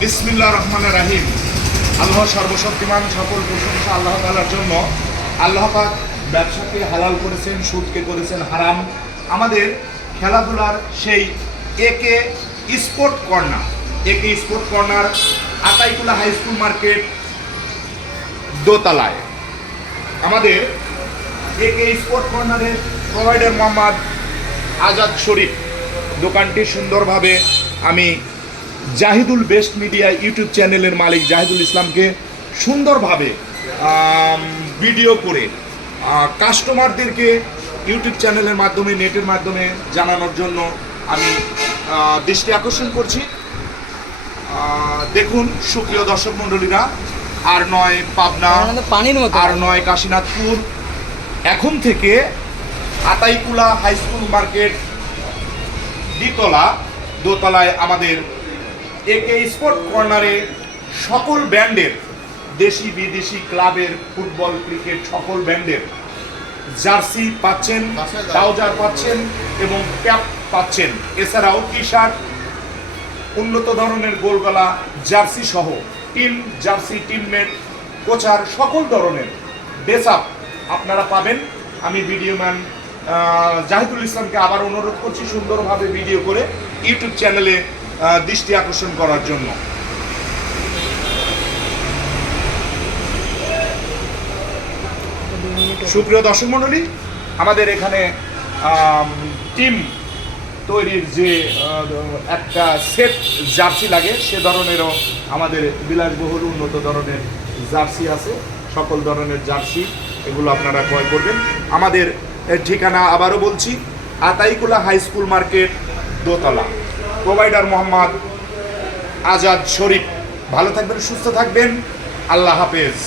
বিসমিল্লাহ রহমান রাহিম। আল্লাহ সর্বশক্তিমান, সকল প্রশংসা আল্লাহ তালার জন্য। আল্লাহ পাক ব্যবসাকে হালাল করেছেন, সুদকে করেছেন হারাম। আমাদের খেলাধুলার সেই AK sport corner. AK sport corner Ataikula high school market দোতলায়। আমাদের একে স্পোর্ট কর্নারের প্রোভাইডার মোহাম্মদ আজাদ শরীফ। দোকানটি সুন্দরভাবে আমি জাহিদুল বেস্ট মিডিয়া ইউটিউব চ্যানেলের মালিক জাহিদুল ইসলামকে সুন্দরভাবে ভিডিও করে কাস্টমারদেরকে ইউটিউব চ্যানেলের মাধ্যমে নেটের মাধ্যমে জানানোর জন্য আমি দৃষ্টি আকর্ষণ করছি। দেখুন সুপ্রিয় দর্শক মণ্ডলীরা আর নয় পাবনা আমাদের পানির মতো। আর নয় কাশীনাথপুর। এখন থেকে আতাইকুলা হাই স্কুল মার্কেট দ্বিতলা দোতলায় আমাদের একে স্পোর্ট কর্নারে সকল ব্যান্ডের দেশি বিদেশি ক্লাবের ফুটবল ক্রিকেট সকল ব্যান্ডের জার্সি পাচ্ছেন ট্রাউজার পাচ্ছেন এবং ক্যাপ পাচ্ছেন। এছাড়াও টি শার্ট উন্নত ধরনের গোলগলা জার্সি সহ টিম জার্সি টিমমেট কোচার সকল ধরনের ড্রেস আপ আপনারা পাবেন। আমি ভিডিও ম্যান জাহিদুল ইসলামকে আবার অনুরোধ করছি সুন্দরভাবে ভিডিও করে ইউটিউব চ্যানেলে দৃষ্টি আকর্ষণ করার জন্য। সুপ্রিয় দর্শক মণ্ডলী, আমাদের এখানে টিম তৈরির যে একটা সেট জার্সি লাগে, সে ধরনেরও আমাদের বিলাসবহুল উন্নত ধরনের জার্সি আছে। সকল ধরনের জার্সি এগুলো আপনারা ক্রয় করবেন। আমাদের ঠিকানা আবারও বলছি, আতাইকুলা হাই স্কুল মার্কেট দোতলা। প্রোভাইডার মোহাম্মদ আজাদ শরীফ। ভালো থাকবেন সুস্থ থাকবেন। আল্লাহ হাফেজ।